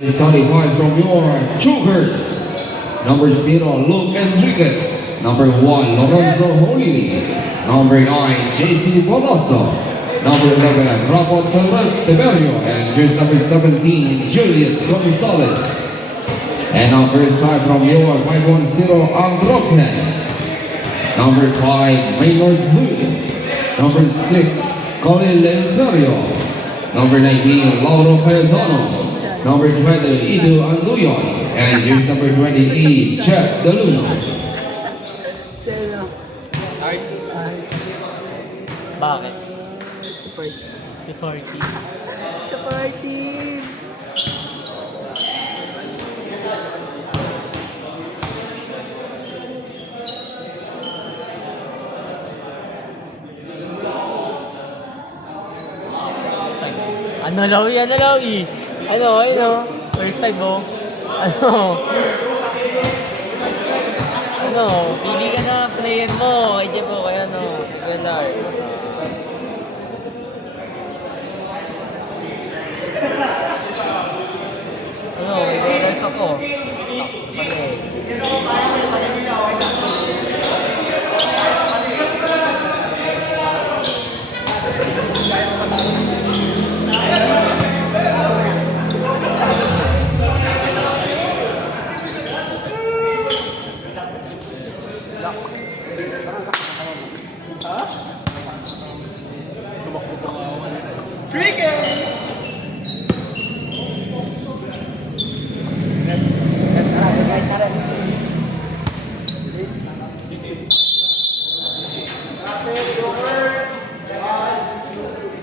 25 from your Jokers. Number 0, Luke Enriquez. Number 1, Lorenzo Holili. Number 9, JC Boloso. Number 11, Rafa Teverio. And jersey number 17, Julius Gonzalez. And number 5 from your 510, Androten. Number 5, Maynard Hood. Number 6, Colin Lencario. Number 19, Lauro Cayetano. Number 20, Ido Anduyon. And jersey number 28, Jeff Deluno. Bakit? Support. Support team. Support team. Ano Lawi? Ano Lawi? Ano? First time mo? Ano? Pili ka na player mo. Kaya po, kaya ano? Velar. Ano? May dollars ako.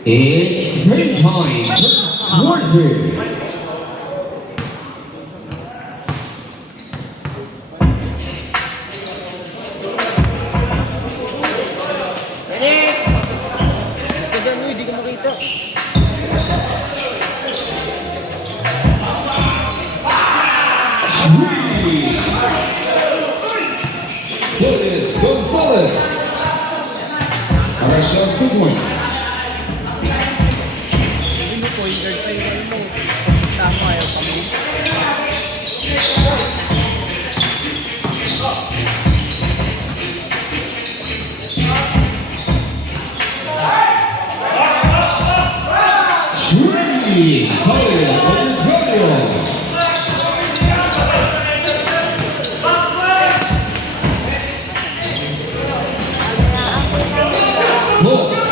It's break time. Quarter. Hindi ko makita. Julius Gonzalez. Correction, 2 points. Hindi mo po, yung final mo. Tama, ayaw kami.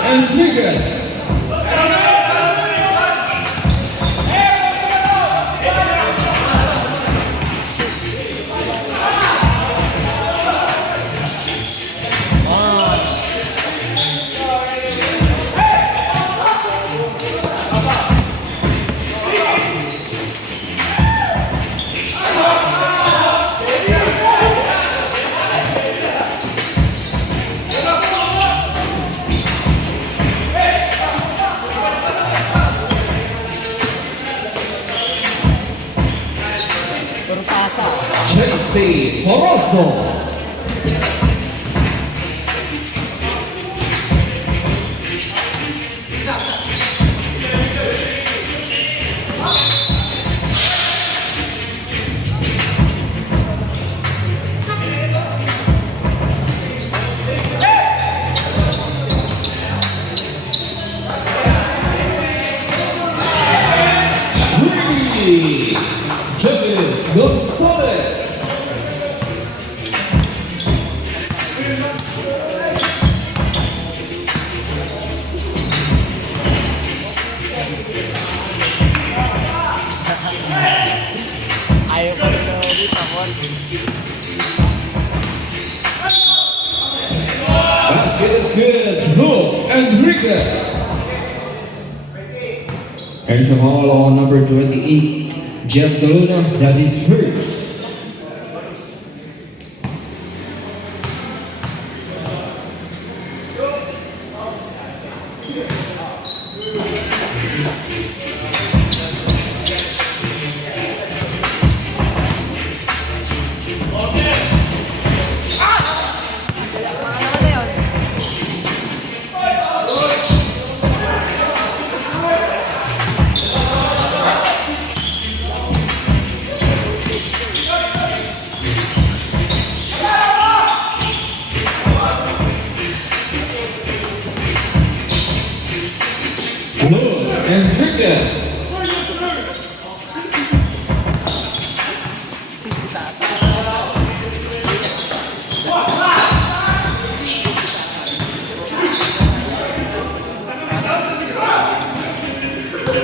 Enriquez. JC Poroso. Julius Gonzalez. Ayaw ko rin na ulit ako. Basket is good. Luke Enriquez. Here's a ball on number 28, Jeff Deluna. That is first. Luke Enriquez.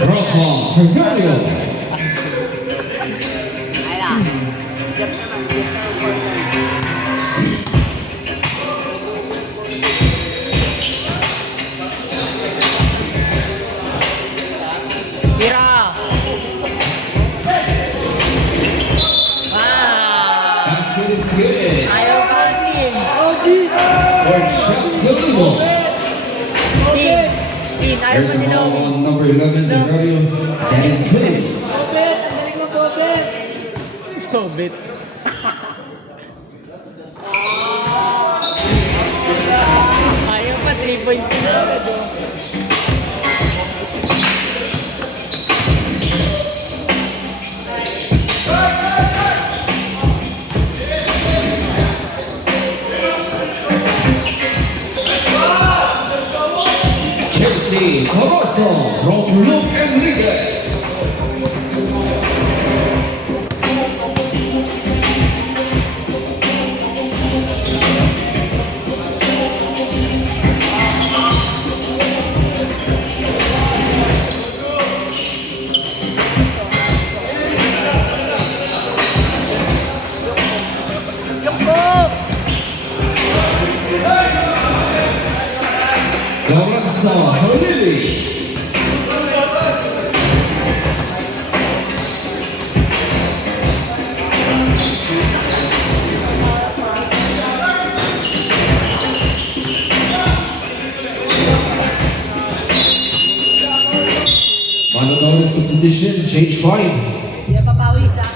Rafa Carvalho. Ay lang. Tira! Wow! That's good as good. Ayaw ka din. For Chuck Galino. Tin. Tin, ayaw There's ka a din ball ako. on number 11, the radio. Dennis Cruz. Sobit. Ayaw pa, 3 points ka na agad. Oh. Chelsea Corozo from Luke Enriquez. Lorenzo Holili. Mandatory substitution, change 5. Hindi pa pawis ah.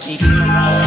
Taking mo na.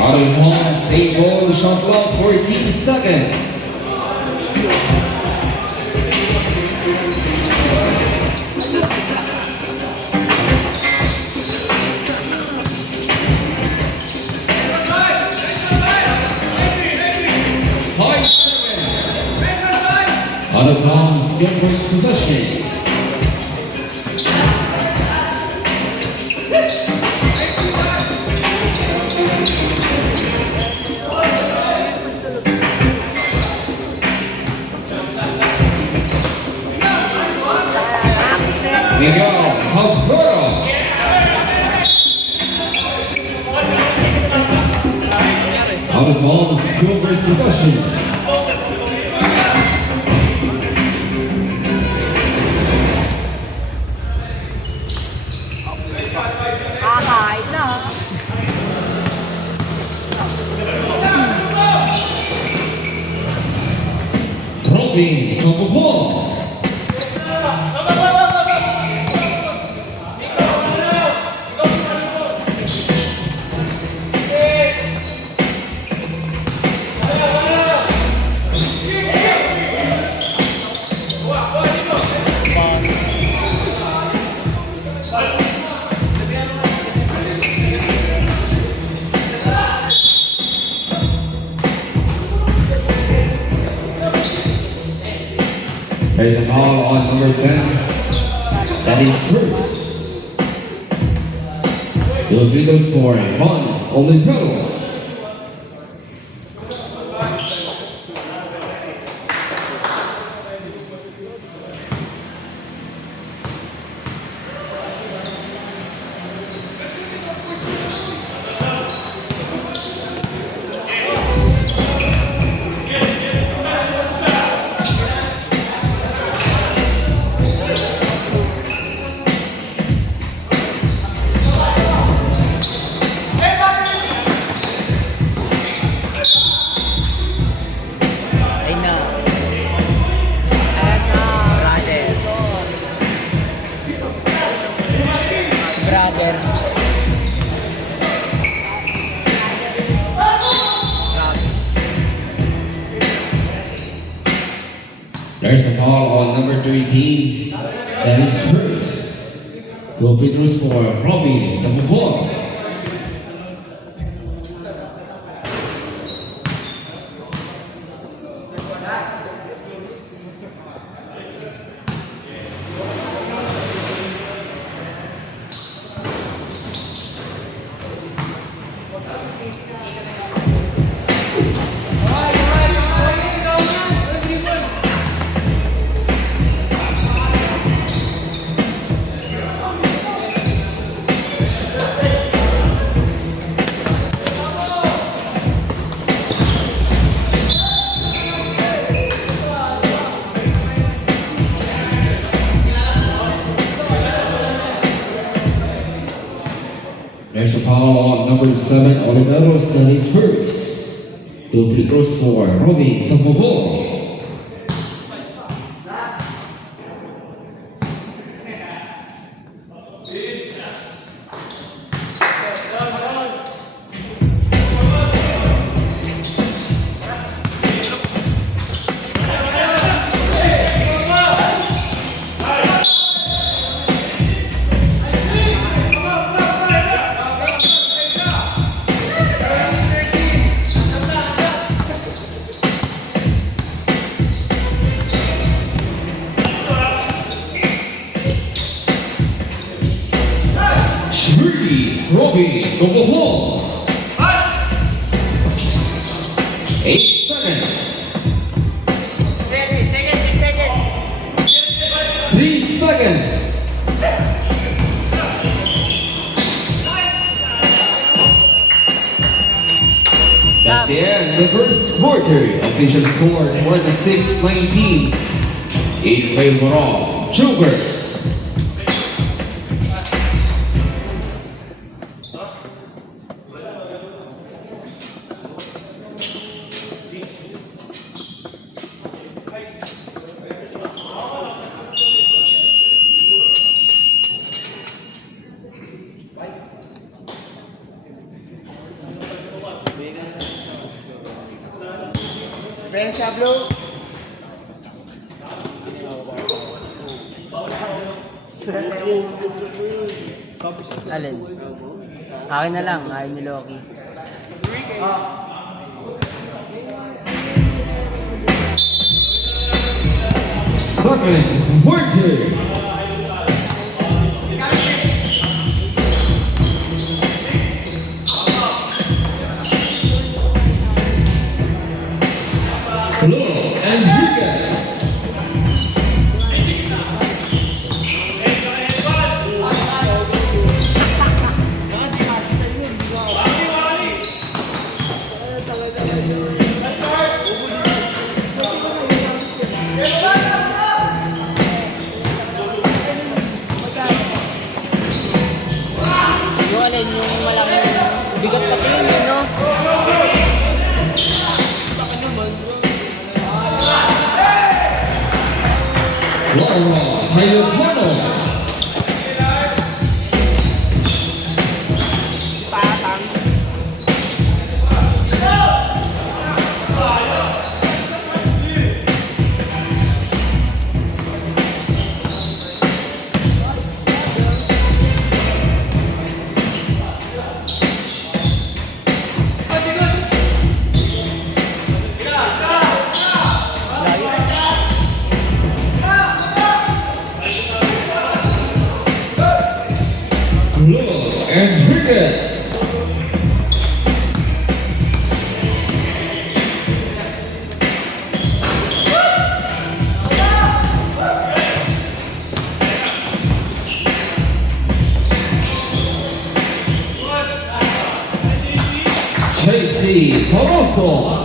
Out of one, save ball, shot clock, 14 seconds. Out of bounds, Denver's possession. Miguel Alberto. Out of bounds, Denver's possession. Kakain na. Robin Capopol. There's a foul on number 10. That is Cruz. Filipino scoring. Bonds, Oliveros. Ay na. Ayan na. Brother. Si brother. There's a foul on number 13. That is Cruz. Filipino score. Robin, number 4. There's a foul on number 7, Oliveros, that is first. Filipino score. Robin, number 4. Robin, number 4. 8 seconds. 3 seconds. That's the end of the first quarter. Official score 26-19 in favor of Jokers. Ben Shablo. Alin? Akin na lang. Ayaw ni Loki. Second quarter. Enriquez. Yung alin, yung malaking bigat kasi yun, eh, no? Laura Hayatano. JC Coloso.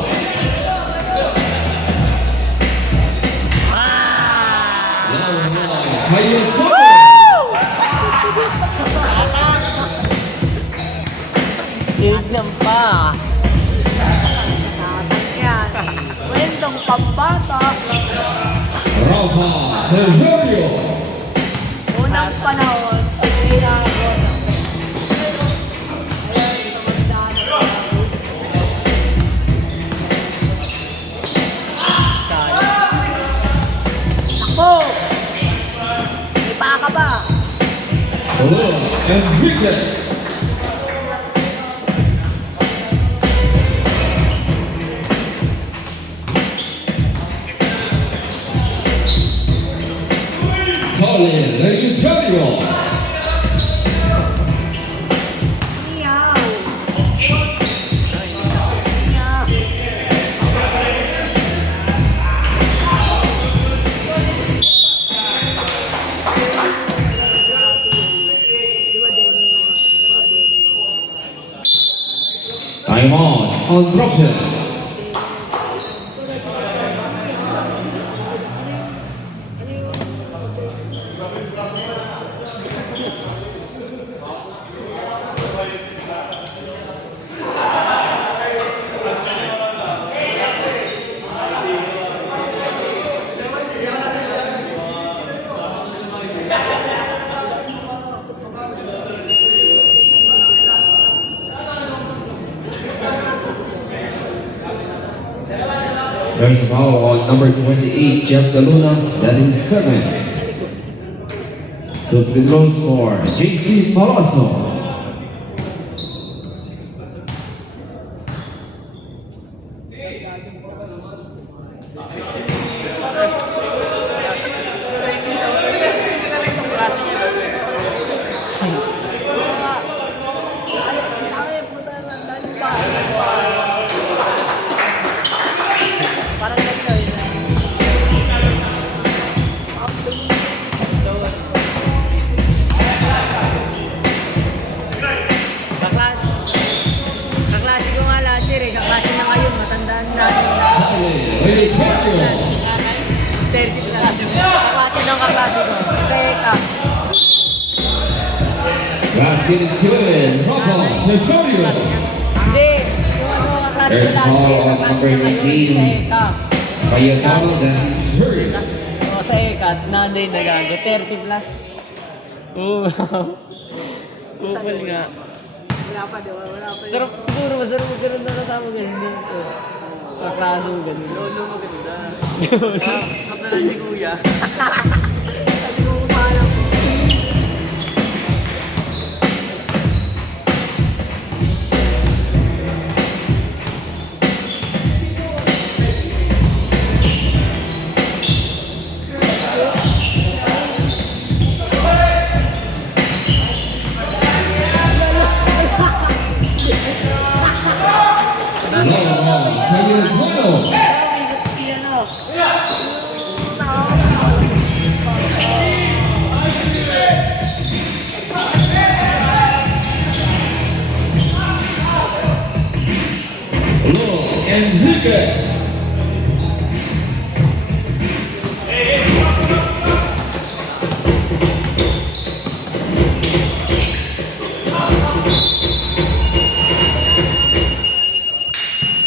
Number 9, Cayetano. Tignan pa. Yan. Kwentong pambata. Rafa Helverio. Unang panahon, sige na ako. Ayan, tumagdaan ako. Ako! May baka ba? Hello, Enriquez. Colin Leguterio. Iyaw! Iyaw! Time on Dropton. There's a foul on number 28, Jeff DeLuna. That is 7. To free throws for JC Palazzo. Parang ganito yun. Kaklase ko nga last year eh. Kaklase na ngayon. Matandaan natin na. Colin Leguterio. 30 plus. Kaklase ng kaklase ko. Teka. Basket is good. Rafa Helverio. Hindi. Yung ano kaklase There's ko last foul year. on Kaklase number na ngayon. 19. Teka. Cayetano. That is hers. O, sa ikat, nanay na gago. 30 plus. Oo. Kupal nga. Wala pa, di ba? Wala pa. Sarap, siguro masarap magkaroon na kasama ganun dito. Kaklaso ganun. Lolo maganda. Kapala ni kuya. Sabi ko kumalang ko. Rafa Cayetano. Hello, Enriquez.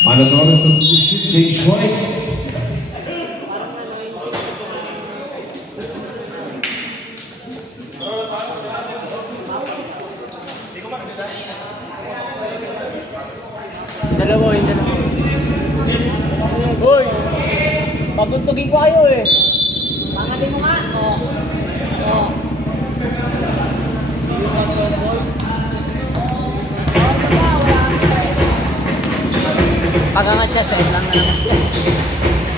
Manadora substitution, Jay Schweik. Dalawa, yung dalawa. Hoy! Patuntugin ko kayo eh. Pangatin mo nga. Oo. Oo. Pag-angat siya, set lang na naman.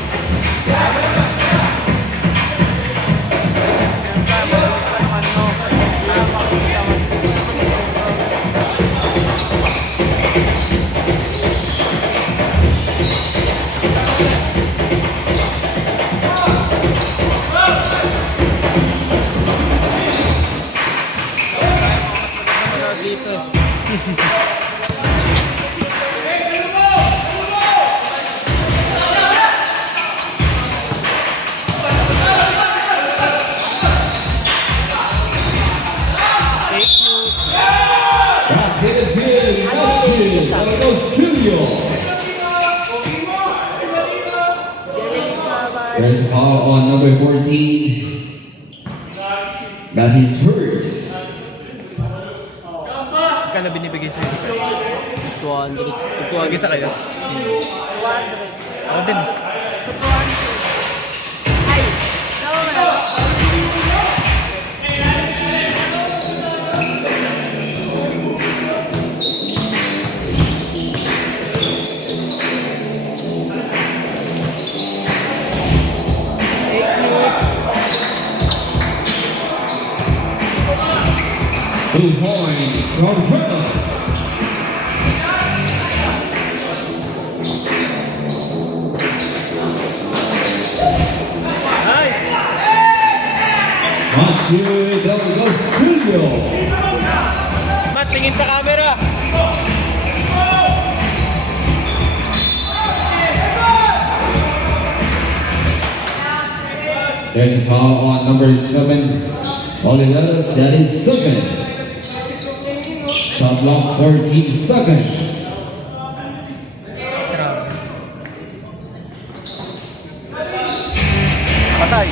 There's a foul on number 14. That is first. Magkano binibigay sa'yo? 200. Tuwagin sa kayo? 200. Ako din. Ay, tama mo na. Two points from Reynolds. Nice! Matthew Del Castillo. Matt, tingin sa camera! There's a foul on number 7. Oliveros, that is second. Shot clock 14 seconds. Patay!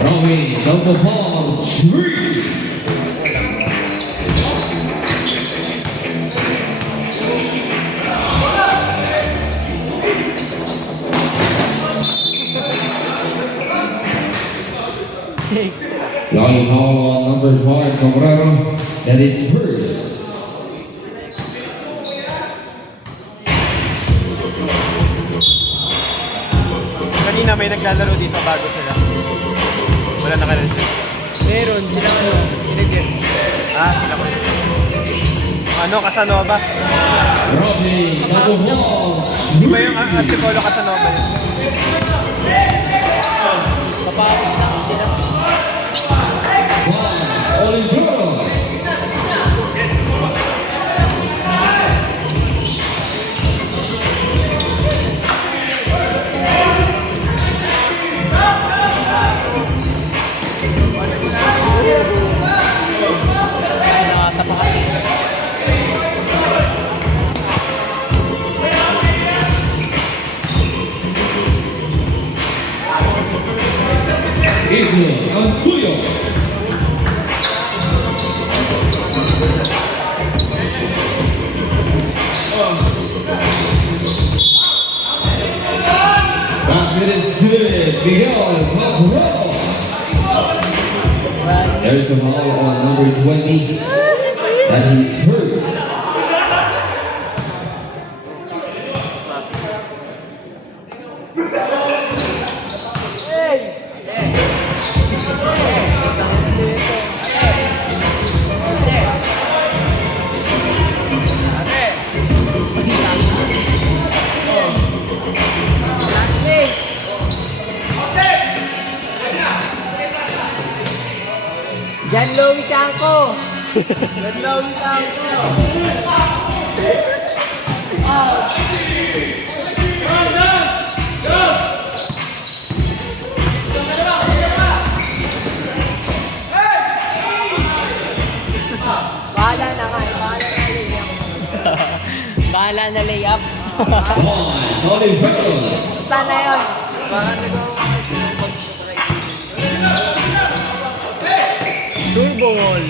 Romy, double ball, 3. Long foul on number 5, Cabrera, that is first. Kanina may naglalaro dito bago sila. Wala naka-reserve. Meron sila ano, reject. Ah, sila ko. Ano, Casanova? Romy, double ball, Di ba yung Antipolo Casanova yun? Papawis na kasi sila. Oliveros. Nakasa pa kasi. Igor Antuyo. Basket is good. Miguel Cabrera. There's a foul on number 20. That is first. Jan Louie Chanko! Jan Louie Chanko! Bahala na nga, bahala na layup. Bahala na layup. Points, Oliveros. Sana yun. Turbo wall.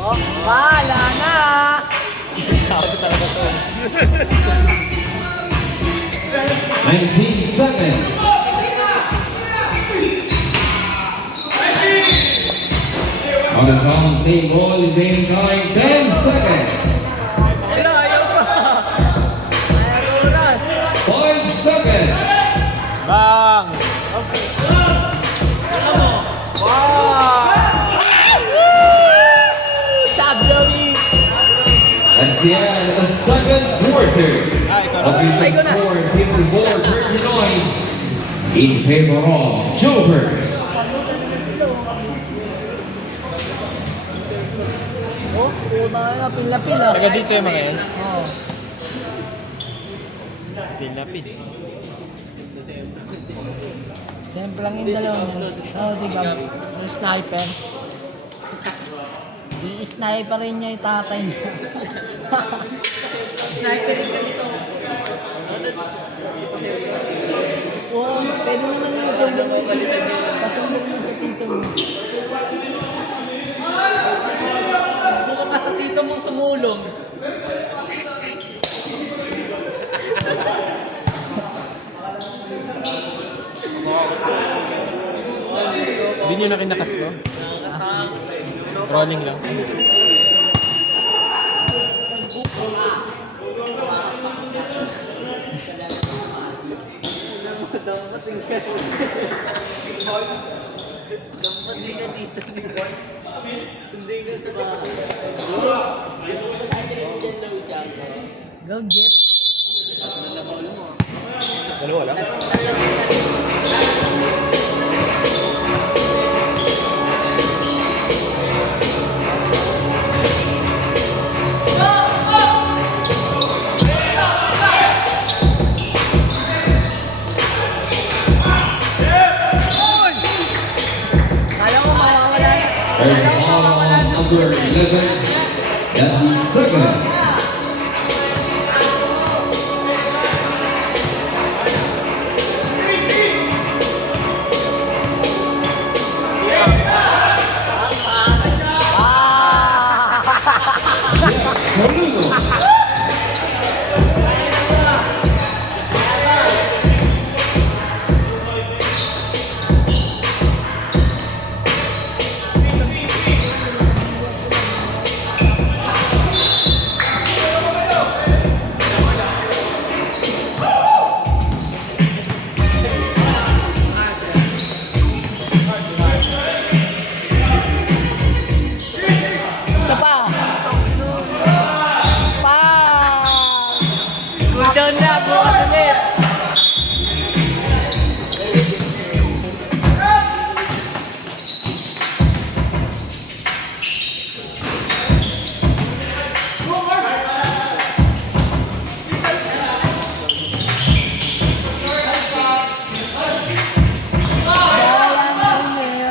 Oh, bahala na. Sabi talaga to. 19 seconds. On the foul, same ball, remaining time 10 seconds. Wala, ayaw pa. Ayaw oras. 5 seconds. Bang! Sab Louie! That's the end of the second quarter. Official Ay, ko na. score 54-39 in favor of Joggers. Oh, puta na, pin-lapin ah. Taga dito yung mga yan. Oh. Dilapid. Siyempre lang yung dalawang yan. Oh, tigam. Yung sniper. I-sniper rin niya yung tatay niya. Sniper rin ganito. Oo, pwede naman yung sumbong mo yung pasumbong mo sa tito mo. Buka pa sa tito mong sumulong. Hindi nyo na kinakat ko? Rolling lang. Go, Jeep. Dalawa lang? Kala mo mawawala na. There's a foul on number 11. That is second. Boludo. Isa pa. Pa! Cool down na, bukas ulit. Bahala na rin eh.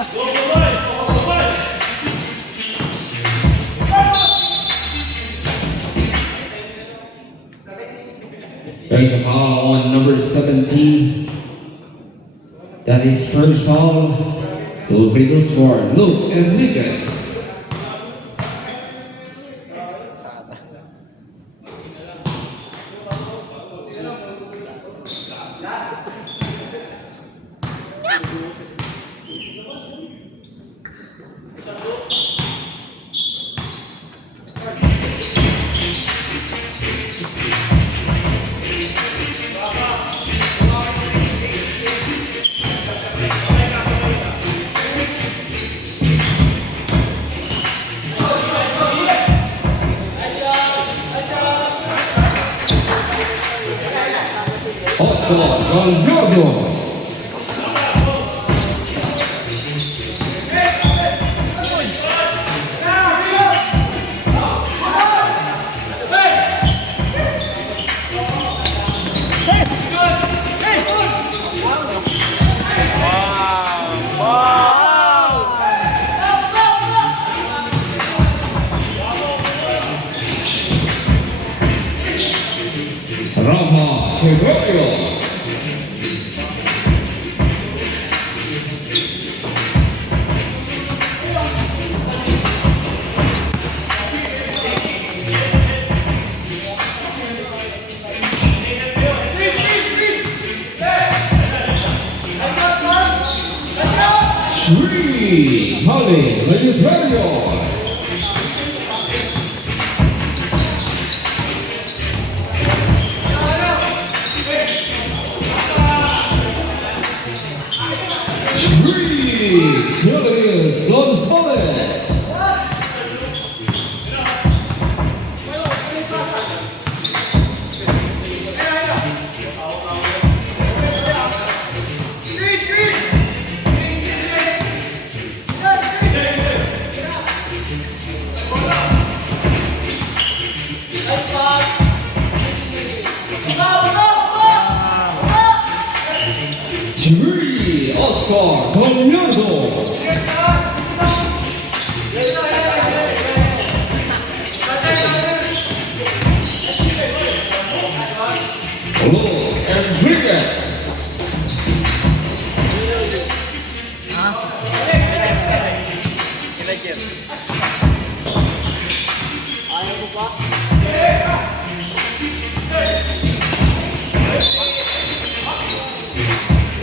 There's a foul on number 17. That is first foul. Two free throws for Luke Enriquez. Oscar Gallardo. Rafa Gregorio. Sri Kali Leonardo. Sri Julius Gonzalez.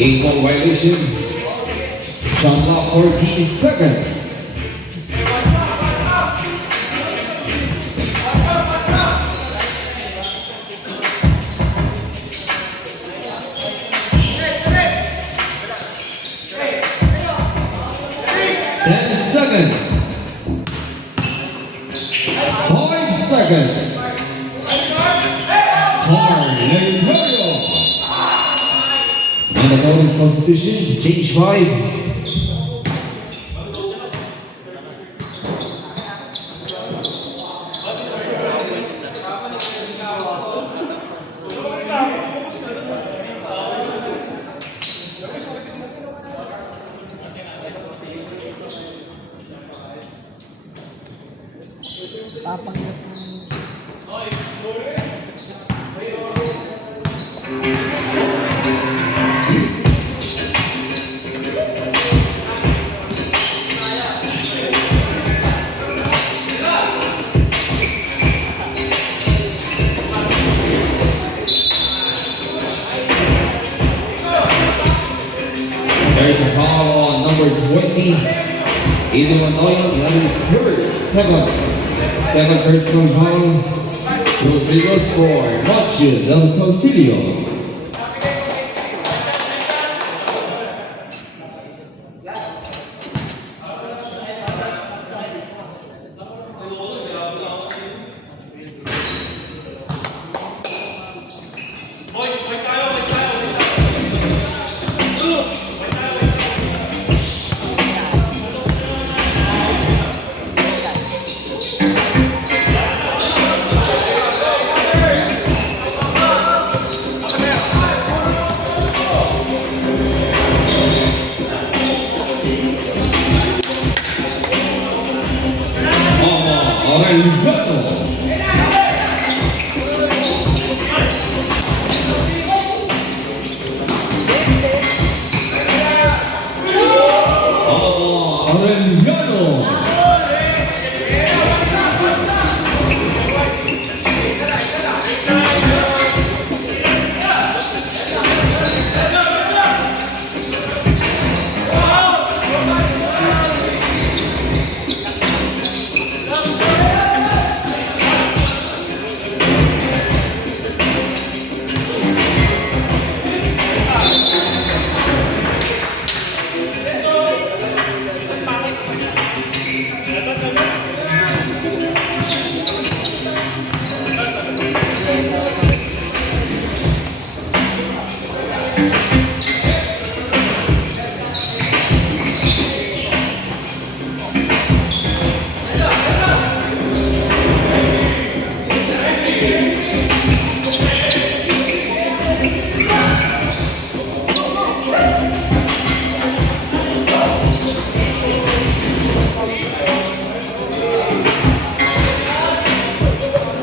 Equal violation. Shot clock 14 seconds. Seconds. 5 seconds. Carlenio. And the goal substitution, change 5. Papangat ng... There's a foul on number 20. Either Manoyo, the other is hurt. Seven personal foul. Rodriguez for Macho Del Castillo.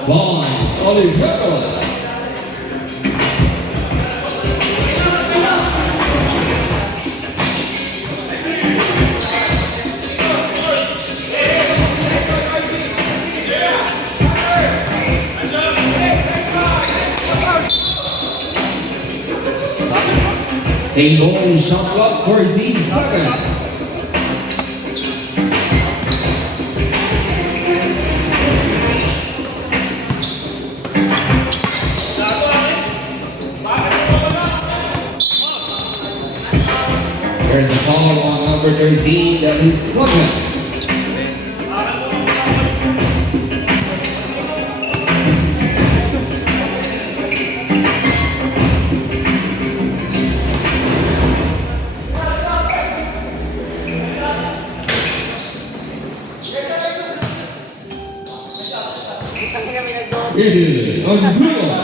Bonds Oliveros. Same goal, shot clock 14 seconds. There's a foul on number 13, that is Slugman. It is Andrea.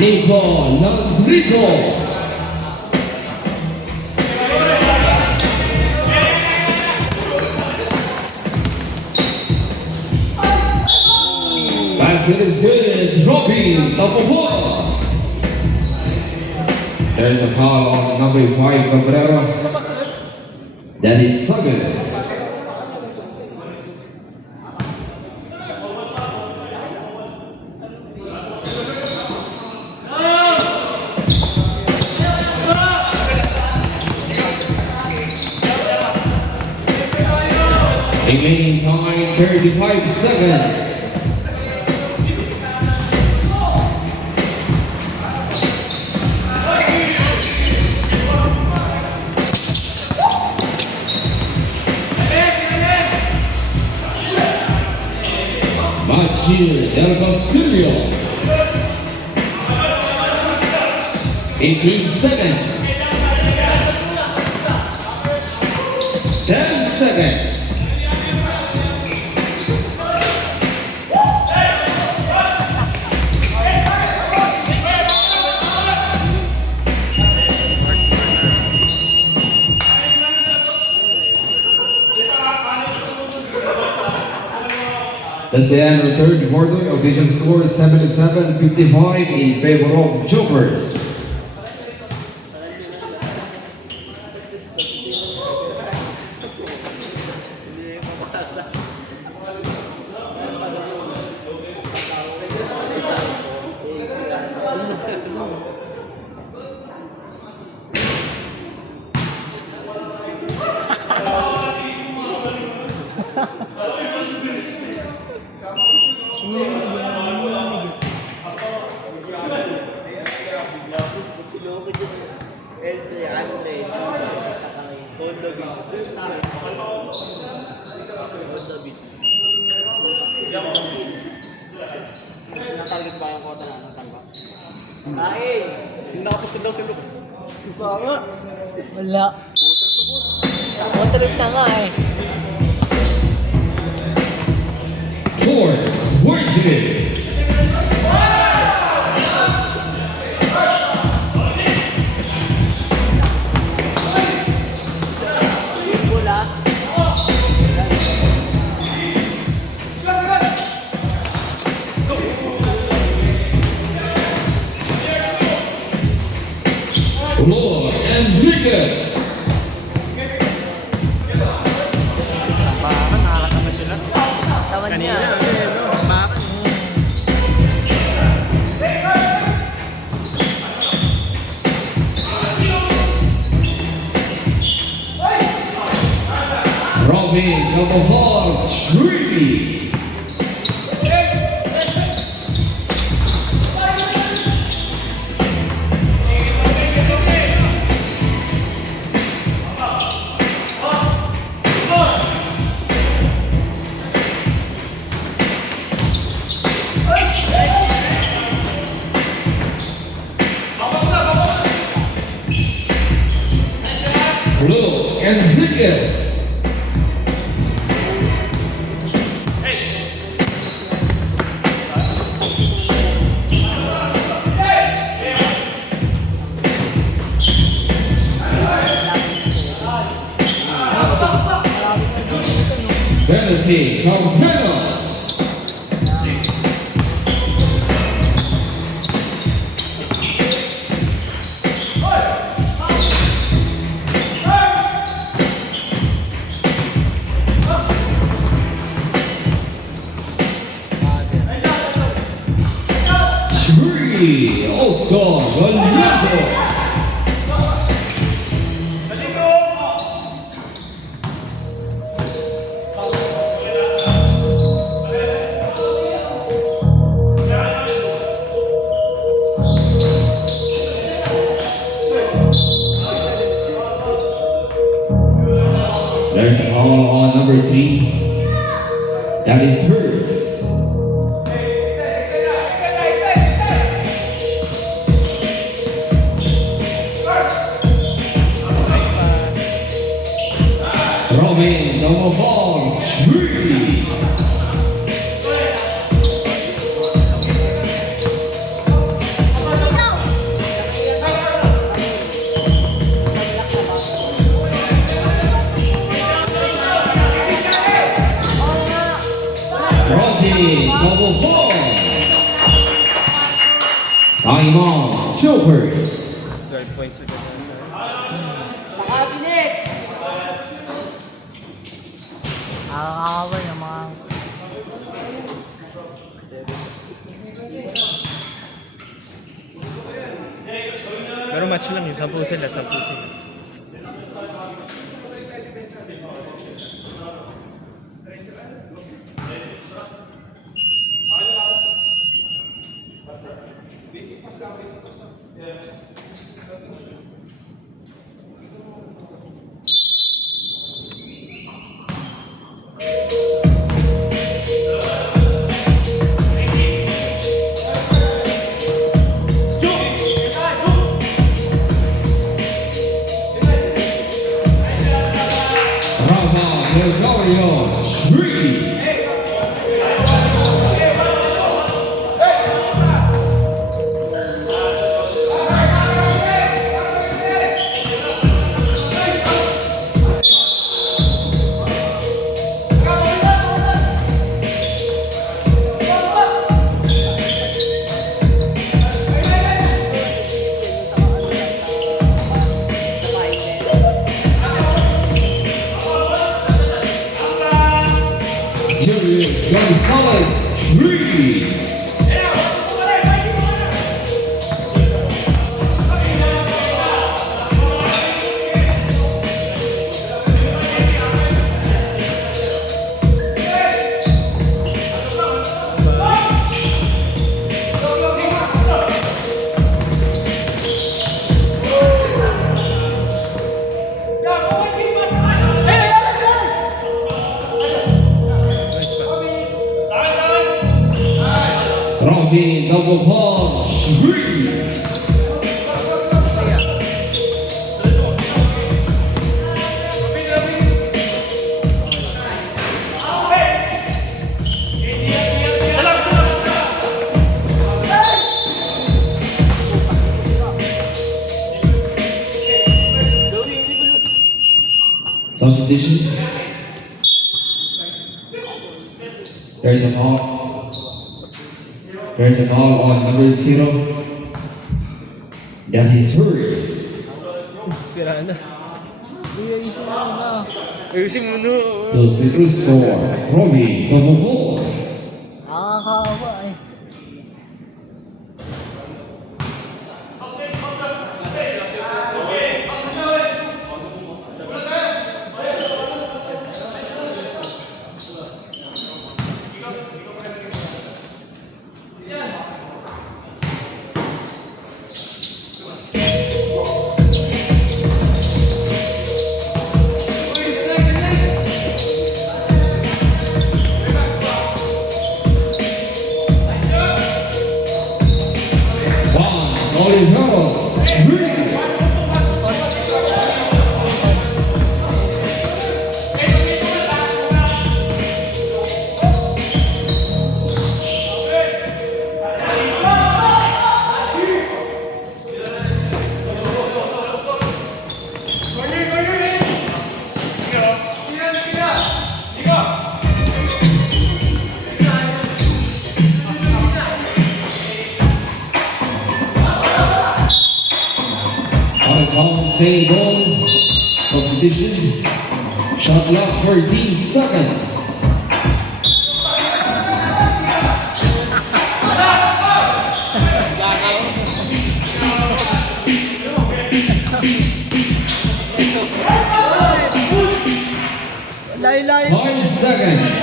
Nico Landrito. Pass basket is good. Dropping. Top of one. There's a foul on number 5, Cabrera. That is Sagan. Remaining time 35 seconds. Machir Del Castillo. 18 seconds. 10 seconds. That's the end of the third quarter. Official score 77-55 in favor of Jokers. Natarget ba yung kota na ng tangga? Kain! Yung nakapos ka daw sa loob. Iba nga. Wala. Water na nga eh. Fourth quarter. Lord Enriquez. Tambakan, nakakataman sila. Tawan niya. Tambakan. Robin Gabahar Shree. Blue Enriquez. Penalty, Camperos. Three, Oscar Galindo. There's a foul on number 3. That is hers. Robin Gabahar Shree. Time out, Jokers. 12 points agad. Nakapinik! Nakakawal ng mga... Pero match lang yun, 10 sila, 10 sila. Brava Bulgaria 3. Julius Gonzalez 3. Trophy double punch 3. Substitution. There's a foul. There's a foul on number 0. That is hers. Sira na. Iisa na. Ayusin mo no. The figure score. Robbie double four. Nakakawa eh. Oliveros 3. Same goal, substitution, shot clock 13 seconds. Layo-layo. 5 seconds.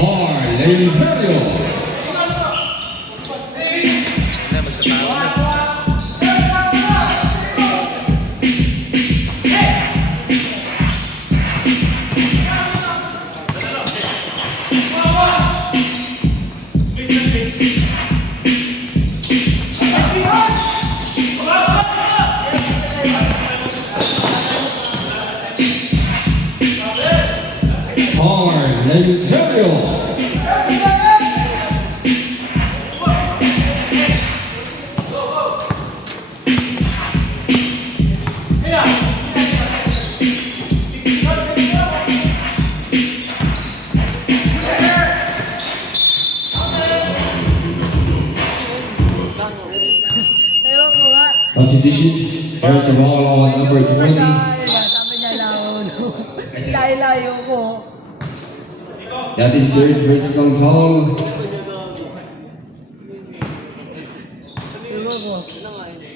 Hard, Oliveros. Hard, Oliveros. Substitution. There's a ball on number 20. Sabi niya lang, layo-layo ko. That is third personal foul. Ewan ko.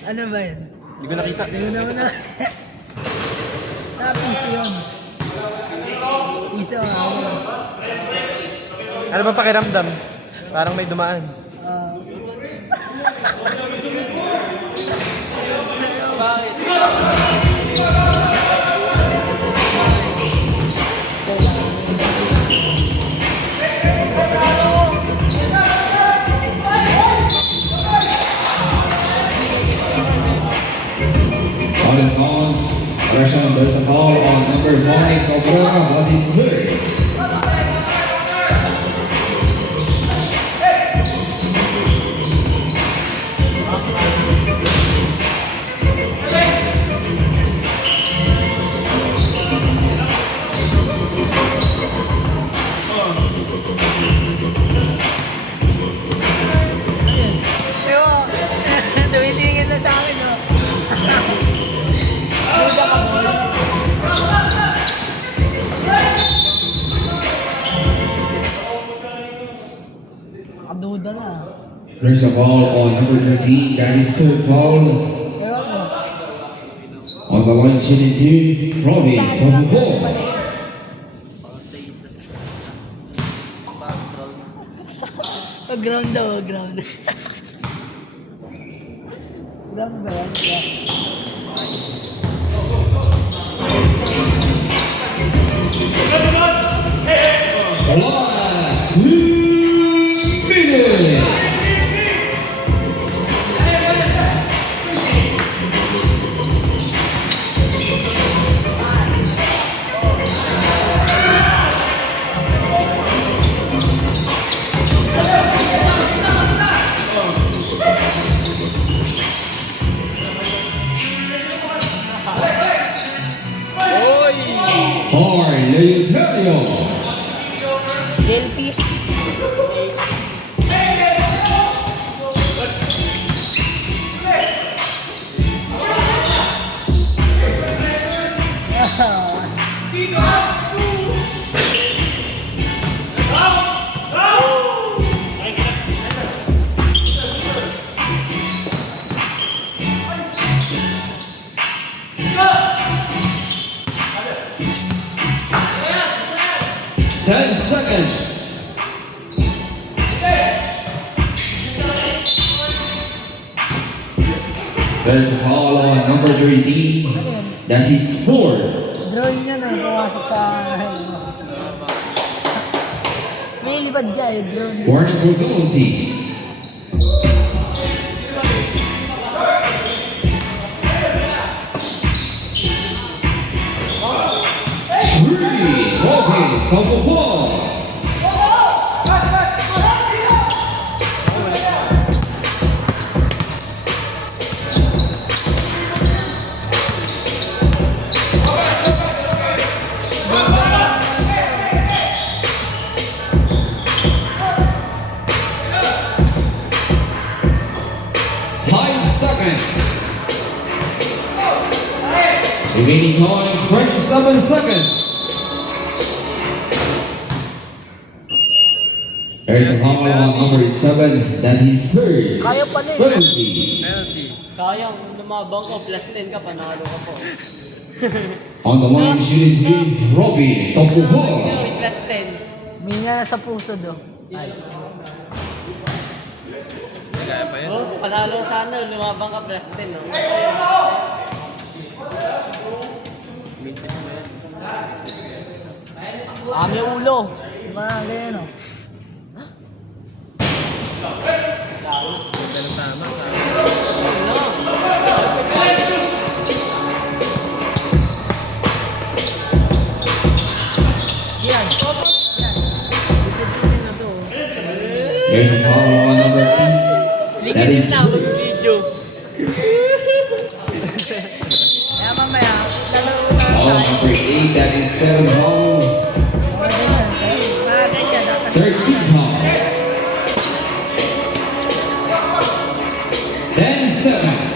Ano ba yun? Hindi ko nakita. Hindi ko naman na. Piso yun. Piso ako. Ano ba pakiramdam? Parang may dumaan. Ah. On the bounce. Russian, there's a foul on number 5, Cabrera. That is third. Ewan. Tumitingin na sa akin, no? Duda ka, boy. Nakaduda na. There's a foul on number 13. That is third foul. Ewan ko. On the line, shooting 2, Robin, double foul. Ground daw, ground. Ground ba yan? The last 2 minutes. For Leotario. Jellyfish. Ten seconds. There's a foul on number 13. That is 4. Drawing niya na, pumasok sa... May lipad ka eh, drone. Warning for penalty. Three, Robin, double ball. Remaining time, 27 seconds. There's a foul on number 7, that is third. Kaya pala eh. Penalty. Penalty. Sayang, lumabang ko, plus 10 ka, panalo ka po. On the line, shooting 3, Robin, double ball. Plus 10. May nga sa puso do. Ay. Kaya pa yan. Oh, panalo sana, lumabang ka, plus 10, no? May ulo. Mga ganyan o. Pero tama. Yan. Yan. Ipit-itin na to. There's a foul on number 8, that is na ako first. video. Kaya mamaya, lalaro Foul na on number 8, that is 7 foul. Mga ganyan. Mga ganyan. Dapat 13 foul. 10 seconds.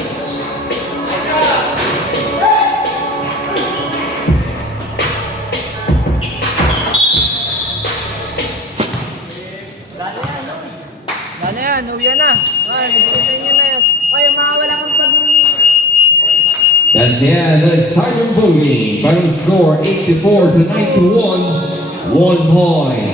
ano. Sana yan, uwi na. Ay, magpuntayin nyo na yan. Ay, makawala kang pag... That's the end of the Sergeant Ball game. Final score 84 to 91. 1 point.